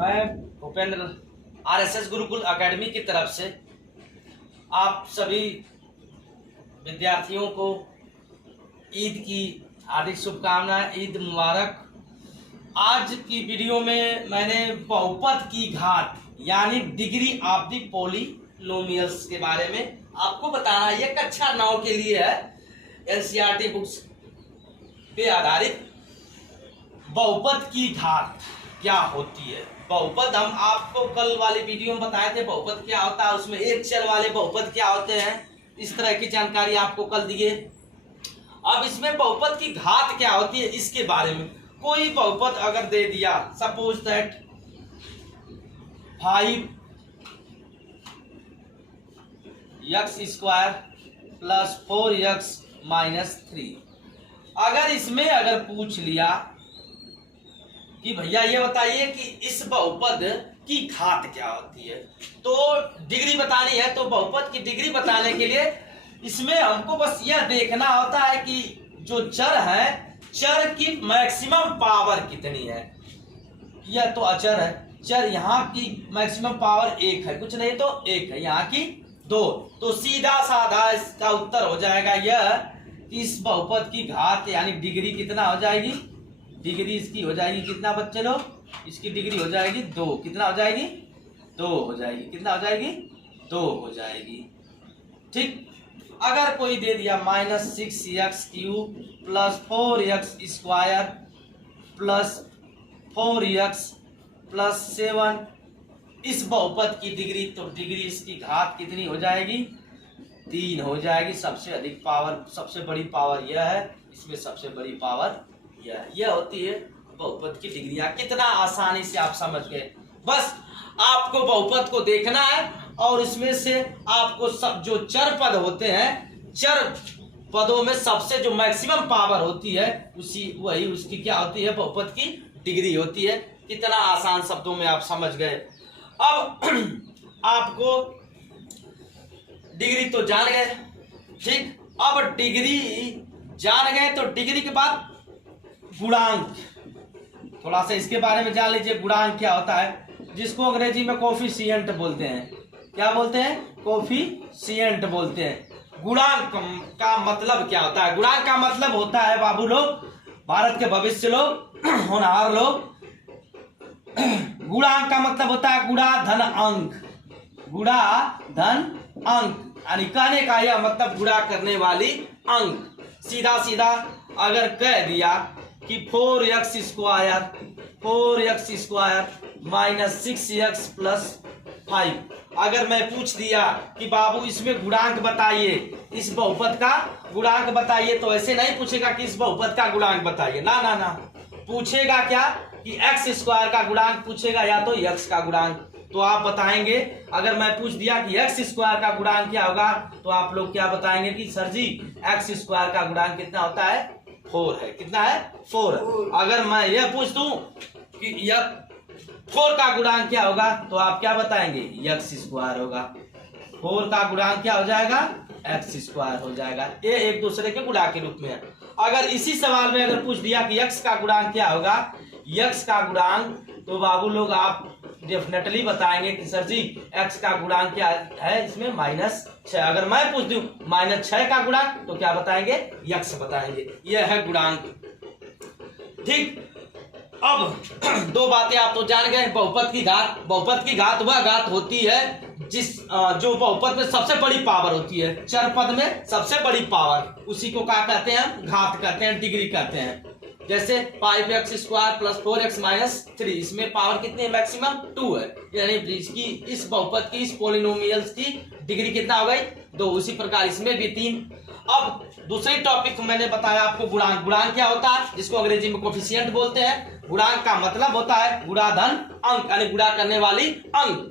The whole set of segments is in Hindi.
मैं भूपेंद्र आरएसएस गुरुकुल एकेडमी की तरफ से आप सभी विद्यार्थियों को ईद की हार्दिक शुभकामनाएं, ईद मुबारक। आज की वीडियो में मैंने बहुपद की घात यानी डिग्री ऑफ द पॉलिनोमियल्स के बारे में आपको बताना है। ये कक्षा 9 के लिए है, एनसीईआरटी बुक्स पे आधारित। बहुपद की घात क्या होती है? बहुपद हम आपको कल वाली वीडियो में बताए थे बहुपद क्या होता है, उसमें एक चर वाले बहुपद क्या होते हैं, इस तरह की जानकारी आपको कल दिए। अब इसमें बहुपद की घात क्या होती है इसके बारे में। कोई बहुपद अगर दे दिया, suppose that 5x² plus 4x minus 3, अगर इसमें अगर पूछ लिया कि भैया ये बताइए कि इस बहुपद की घात क्या होती है, तो डिग्री बतानी है। तो बहुपद की डिग्री बताने के लिए इसमें हमको बस यह देखना होता है कि जो चर है, चर की मैक्सिमम पावर कितनी है। यह तो अचर है, चर यहाँ की मैक्सिमम पावर 1 है, कुछ नहीं तो 1 है, यहाँ की 2। तो सीधा साधा इसका उत्तर हो जाएगा यह, इस बहुपद की घात यानी डिग्री कितना हो जाएगी। डिग्री इसकी हो जाएगी कितना बच्चे लोग, इसकी डिग्री हो जाएगी 2। कितना हो जाएगी? 2 हो जाएगी। कितना हो जाएगी? 2 हो जाएगी। ठीक। अगर कोई दे दिया -6x³ plus 4x² plus 4x plus 7, इस बहुपद की डिग्री, तो डिग्री इसकी घात कितनी हो जाएगी? 3 हो जाएगी। सबसे अधिक पावर, सबसे बड़ी पावर यह है, इसमें सबसे बड़ी पावर यह होती है बहुपद की डिग्री। कितना आसानी से आप समझ गए। बस आपको बहुपद को देखना है और इसमें से आपको सब जो चर पद होते हैं, चर पदों में सबसे जो मैक्सिमम पावर होती है वही उसकी क्या होती है? बहुपद की डिग्री होती है। कितना आसान शब्दों में आप समझ गए। अब आपको डिग्री तो जान गए, ठीक। अब डिग्री जान गए तो डिग्री के बाद गुणांक, थोड़ा सा इसके बारे में जान लीजिए। गुणांक क्या होता है, जिसको अंग्रेजी में कोफिशिएंट बोलते हैं। क्या बोलते हैं? कोफिशिएंट बोलते हैं। गुणांक का मतलब क्या होता है? गुणांक का मतलब होता है बाबू लोग, भारत के भविष्य लोग, होनहार लोग, गुणांक का मतलब होता है गुणा धन अंक। गुणा धन अंक यानी कहने का यह मतलब गुणा करने वाली अंक। सीधा सीधा अगर कह दिया कि 4x² माइनस 6x प्लस 5, अगर मैं पूछ दिया कि बाबू इसमें गुणांक बताइए, इस बहुपद का गुणांक बताइए, तो ऐसे नहीं पूछेगा कि इस बहुपद का गुणांक बताइए। ना ना ना, पूछेगा क्या कि x² का गुणांक पूछेगा या तो x का गुणांक। तो आप बताएंगे, अगर मैं पूछ दिया कि x² का गुणांक क्या होगा, तो आप लोग क्या बताएंगे कि सर जी x² का गुणांक कितना होता है? 4 है। कितना है? 4 है। अगर मैं यह पूछ दूं कि यह 4 का गुणांक क्या होगा, तो आप क्या बताएंगे? x² होगा। 4 का गुणांक क्या हो जाएगा? x² हो जाएगा। ये एक दूसरे के गुणा के रूप में है। अगर इसी सवाल में अगर पूछ दिया कि x का गुणांक क्या होगा, x का गुणांक, तो बाबू लोग आप डेफिनेटली बताएंगे कि सर जी x का गुणांक क्या है, इसमें -6। अगर मैं पूछ दूं -6 का गुणांक, तो क्या बताएंगे? x बताएंगे। यह है गुणांक, ठीक। अब दो बातें आप तो जान गए। बहुपद की घात, बहुपद की घात वह घात होती है जो बहुपद में सबसे बड़ी पावर होती है, चर पद में सबसे बड़ी पावर, उसी को क्या कहते हैं? घात कहते हैं, डिग्री कहते हैं। जैसे 5x² प्लस 4x माइनस 3, इसमें पावर कितनी है? मैक्सिमम 2 है। यानी इसकी, इस बहुपद की, इस पॉलिनोमियल्स की डिग्री कितना हो गई? 2। उसी प्रकार इसमें भी 3। अब दूसरी टॉपिक मैंने बताया आपको गुणांक। गुणांक क्या होता है? जिसको अंग्रेजी में कोफिशिएंट बोलते हैं। गुणांक का मतलब होता है गुणा धन अंक यानी गुणा करने वाली अंक,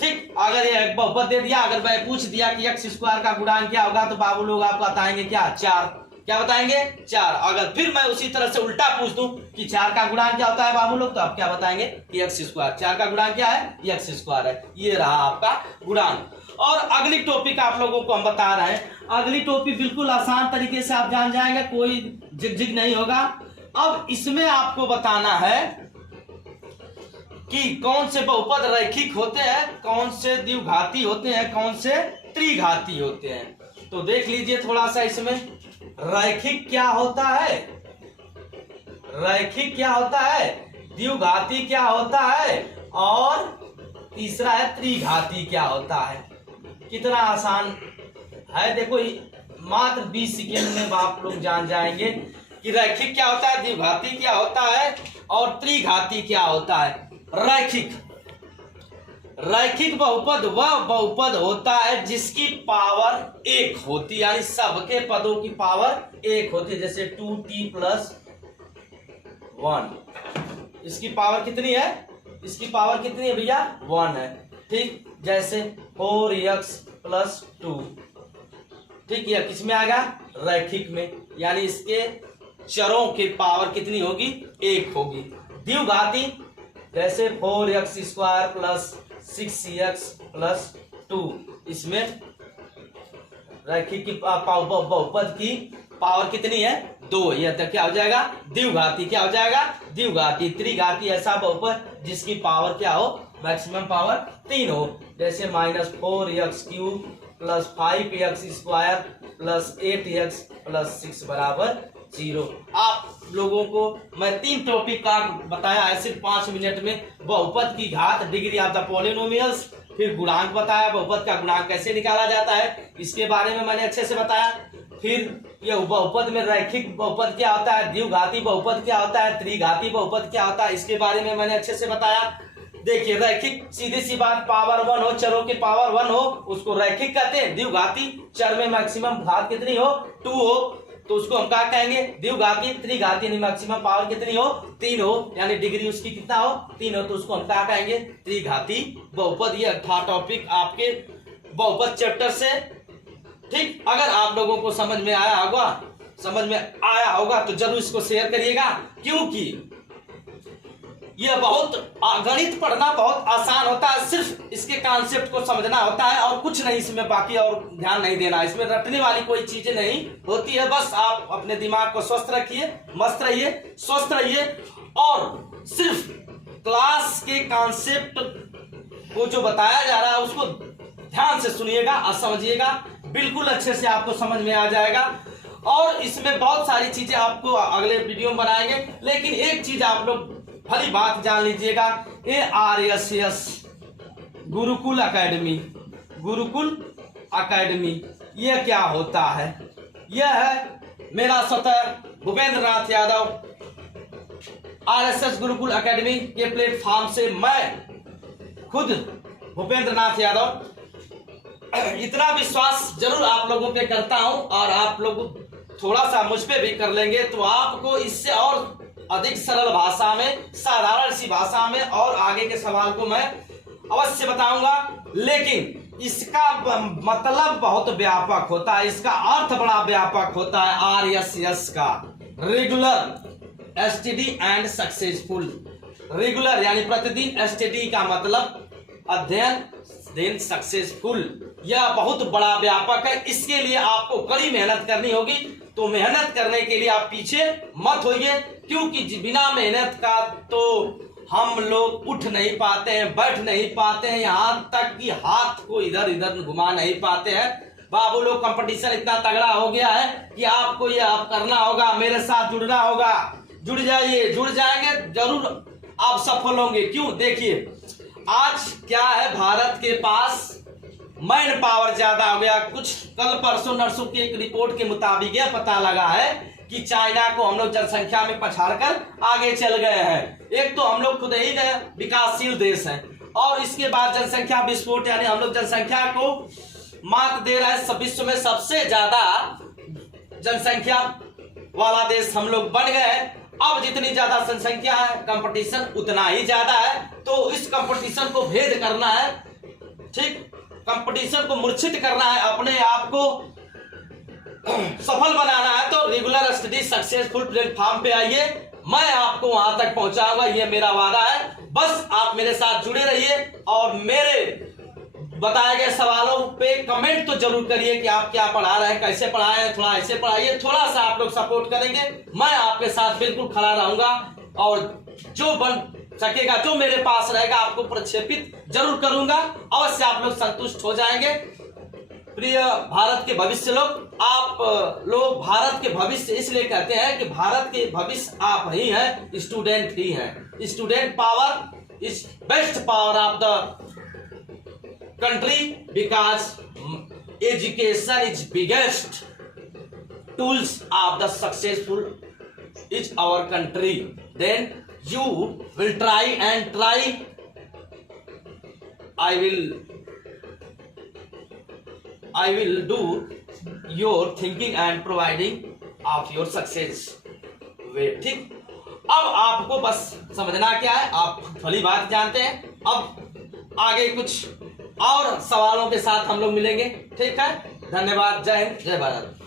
ठीक। अगर ये एक बहुपद दे दिया, अगर मैं पूछ दिया कि x² का गुणांक क्या होगा, तो बाबू लोग आप बताएंगे क्या? 4। क्या बताएंगे? 4। अगर फिर मैं उसी तरह से उल्टा पूछ दूं कि 4 का गुणांक क्या होता है बाबू लोग, तो आप क्या बताएंगे कि x²। 4 का गुणांक क्या है? x² है। ये रहा आपका गुणांक। और अगली टॉपिक आप लोगों को हम बता रहे हैं। अगली टॉपिक बिल्कुल आसान तरीके से आप जान जाएंगे, कोई झिकझिक नहीं होगा। अब इसमें आपको बताना है कि कौन से बहुपद रैखिक होते हैं, कौन से द्विघाती होते हैं, कौन से त्रिघाती होते हैं। तो देख लीजिए थोड़ा सा इसमें, रैखिक क्या होता है, रैखिक क्या होता है, द्विघाती क्या होता है, और तीसरा है त्रिघाती क्या होता है। कितना आसान है, देखो मात्र 20 सेकेंड में आप लोग जान जाएंगे कि रैखिक क्या होता है, द्विघाती क्या होता है, और त्रिघाती क्या होता है। रैखिक, रैखिक बहुपद वह बहुपद होता है जिसकी पावर 1 होती है, यानी सबके पदों की पावर 1 होती है। जैसे 2t + 1, इसकी पावर कितनी है, इसकी पावर कितनी है भैया, 1 है। ठीक, जैसे 4x + 2, ठीक, यह किसमें आ गया, रैखिक में, यानी इसके चरों की पावर कितनी होगी, 1 होगी। द्विघाती जैसे 4x² + 6x + 2, इसमें रैखिक की बहुपद की पावर कितनी है, 2, यह तक क्या हो जाएगा, द्विघाती क्या हो जाएगा, द्विघाती। त्रिघाती ऐसा बहुपद जिसकी पावर क्या हो, मैक्सिमम पावर 3 हो। जैसे -4x³ + 5x² + 8x + 6 = 0। आप लोगों को मैं 3 टॉपिक का बताया है सिर्फ 5 मिनट में। बहुपद की घात, डिग्री ऑफ द पॉलिनोमियल्स, फिर गुणांक बताया, बहुपद का गुणांक कैसे निकाला जाता है इसके बारे में मैंने अच्छे से बताया। फिर यह बहुपद में रैखिक बहुपद क्या होता है, द्विघाती बहुपद क्या होता है, त्रिघाती बहुपद क्या होता है, इसके बारे में मैंने अच्छे से बताया। देखिए रैखिक, सीधी सी बात, पावर 1 हो, चरों की पावर 1 हो, उसको रैखिक कहते हैं। द्विघाती, चर में मैक्सिमम घात कितनी हो, 2 हो, तो उसको हम क्या कहेंगे, द्विघाती। त्रिघाती यानी मैक्सिमम पावर कितनी हो, 3 हो, यानी डिग्री उसकी कितना हो, 3 हो, तो उसको हम क्या कहेंगे, त्रिघाती बहुपद। ये था टॉपिक आपके बहुपद चैप्टर से। ठीक, अगर आप लोगों को समझ में आया होगा तो जरूर इसको शेयर करिएगा, क्योंकि यह बहुत, गणित पढ़ना बहुत आसान होता है, सिर्फ इसके कॉन्सेप्ट को समझना होता है और कुछ नहीं इसमें, बाकी और ध्यान नहीं देना। इसमें रटने वाली कोई चीजें नहीं होती है। बस आप अपने दिमाग को स्वस्थ रखिए, मस्त रहिए, स्वस्थ रहिए, और सिर्फ क्लास के कॉन्सेप्ट को जो बताया जा रहा है उसको ध्यान से सुनिएगा और समझिएगा, बिल्कुल अच्छे से आपको समझ में आ जाएगा। और इसमें बहुत सारी चीजें आपको अगले वीडियो में बनाएंगे, लेकिन एक चीज आप लोग भली बात जान लीजिएगा, ARSS Gurukul academy, Gurukul academy, यह क्या होता है, यह है मेरा स्वतः भूपेंद्र नाथ यादव RSS गुरुकुल एकेडमी के प्लेटफॉर्म से मैं खुद भूपेंद्र नाथ यादव इतना विश्वास जरूर आप लोगों पे करता हूं, और आप लोग थोड़ा सा मुझ पे भी कर लेंगे तो आपको इससे और अधिक सरल भाषा में, साधारण सी भाषा में, और आगे के सवाल को मैं अवश्य बताऊंगा। लेकिन इसका मतलब बहुत व्यापक होता है, इसका अर्थ बड़ा व्यापक होता है। RSS का regular, study and successful. Regular यानी प्रतिदिन, स्टडी का मतलब अध्ययन, देन सक्सेसफुल, यह बहुत बड़ा व्यापक है। इसके लिए आपको कड़ी मेहनत करनी होगी, तो मेहनत करने के लिए आप पीछे मत होइए, क्योंकि बिना मेहनत का तो हम लोग उठ नहीं पाते हैं, बैठ नहीं पाते हैं, यहाँ तक कि हाथ को इधर इधर घुमा नहीं पाते हैं। बाबू लोग कंपटीशन इतना तगड़ा हो गया है कि आपको ये आप करना होगा, मेरे साथ जुड़ना होगा। जुड़ जाइए, जुड़ जाएंगे जरूर आप सफल होंगे। क्यों, देखिए आज क्या है, भारत के पास मैन पावर ज्यादा हो गया। कुछ कल परसों नरसों की एक रिपोर्ट के मुताबिक यह पता लगा है कि चाइना को हम लोग जनसंख्या में पछाड़कर आगे चल गए हैं। एक तो हम लोग खुद ही विकासशील देश हैं, और इसके बाद जनसंख्या विस्फोट, यानी हम लोग जनसंख्या को मात दे रहे हैं। विश्व में सबसे ज्यादा जनसंख्या वाला देश हम लोग बन गए हैं। अब जितनी ज्यादा जनसंख्या है, कंपटीशन उतना ही ज्यादा है, तो इस कंपटीशन को भेद करना है। ठीक, कंपटीशन को मूर्छित करना है, अपने आप को सफल बनाना है, तो रेगुलर स्टडी सक्सेसफुल प्लेटफॉर्म पे आइए, मैं आपको वहां तक पहुंचाऊंगा, ये मेरा वादा है। बस आप मेरे साथ जुड़े रहिए, और मेरे बताए गए सवालों पे कमेंट तो जरूर करिए कि आप क्या पढ़ा रहे हैं, कैसे पढ़ाए हैं, थोड़ा ऐसे पढ़ाइए, थोड़ा सा आप लोग सपोर्ट करेंगे, मैं आपके साथ बिल्कुल खड़ा रहूंगा। और जो सकेगा, जो मेरे पास रहेगा आपको प्रक्षेपित जरूर करूंगा, अवश्य आप लोग संतुष्ट हो जाएंगे। प्रिय भारत के भविष्य लोग, आप लोग भारत के भविष्य इसलिए कहते हैं कि भारत के भविष्य आप ही हैं, स्टूडेंट ही हैं। Student power is best power of the country because education is biggest tools of the successful is our country. Then you will try and try. I will do your thinking and providing of your success way. ठीक, अब आपको बस समझना क्या है, आप भली बात जानते हैं। अब आगे कुछ और सवालों के साथ हम लोग मिलेंगे। ठीक है, धन्यवाद। जय हिंद, जय भारत।